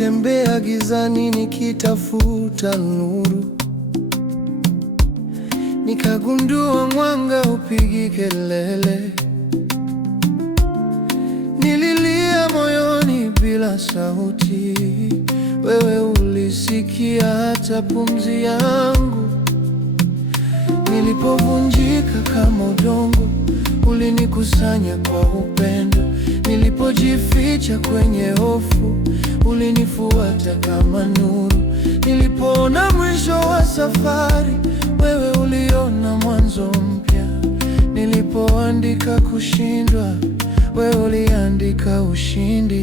nilitembea gizani nikitafuta nuru, nikagundua mwanga upigi kelele. Nililia moyoni bila sauti, wewe ulisikia hata pumzi yangu. Nilipovunjika kama udongo, ulinikusanya kwa upendo. Nilipojificha kwenye hofu, ulinifuata kama nuru. Nilipoona mwisho wa safari, wewe uliona mwanzo mpya. Nilipoandika kushindwa, wewe uliandika ushindi.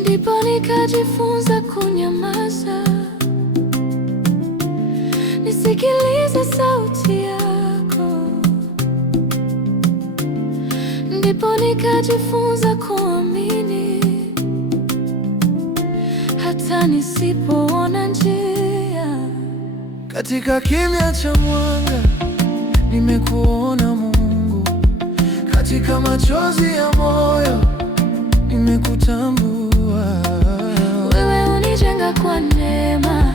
Ndipo nikajifunza kunyamaza, nisikilize sauti yako. Ndipo nikajifunza kuamini, hata nisipoona njia. Katika kimya cha mwanga, nimekuona Mungu. Katika machozi ya moyo, nimekutambua. Wewe unijenga kwa neema,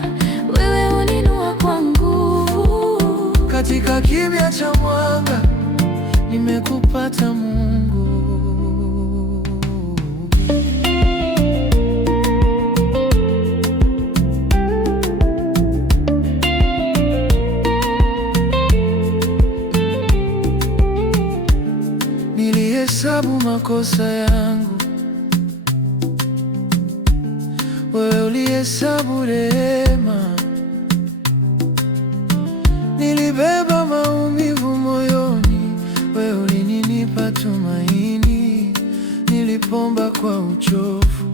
wewe uninua kwa nguvu. Katika kimya cha mwanga, nimekupata Mungu. Nilihesabu makosa yangu, wewe ulihesabu rehema. Nilibeba maumivu moyoni, wewe ulinipa tumaini. Nilipomba kwa uchovu,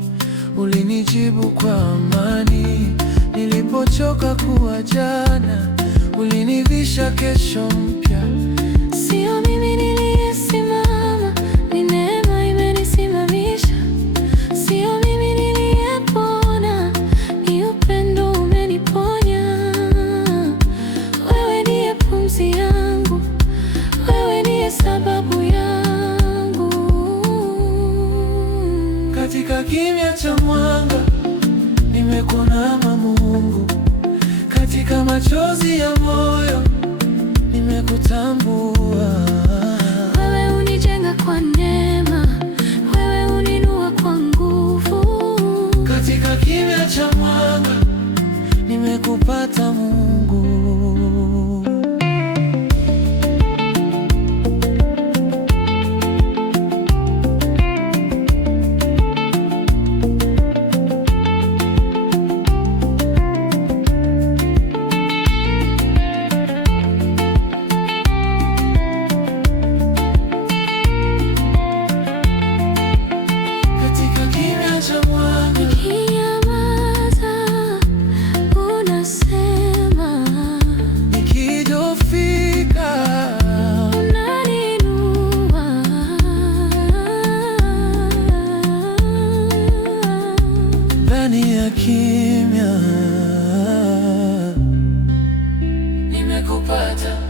ulinijibu kwa amani. Nilipochoka kuwa jana, ulinivisha kesho mpya. Sio mimi niliyesimama, ni neema imenisimamisha. Sio mimi niliyepona, ni upendo umeniponya. Wewe ndiye pumzi yangu, wewe ndiye sababu yangu. Katika kimya cha mwanga, nimekuona Mungu. Katika machozi ya moyo, nimekutambua. Wewe unijenga kwa neema, wewe uninua kwa nguvu. Katika kimya cha mwanga, nimekupata Mungu. Nikinyamaza, unasema. Nikidhoofika, Unaninua. ndani ya kimya, nimekupata.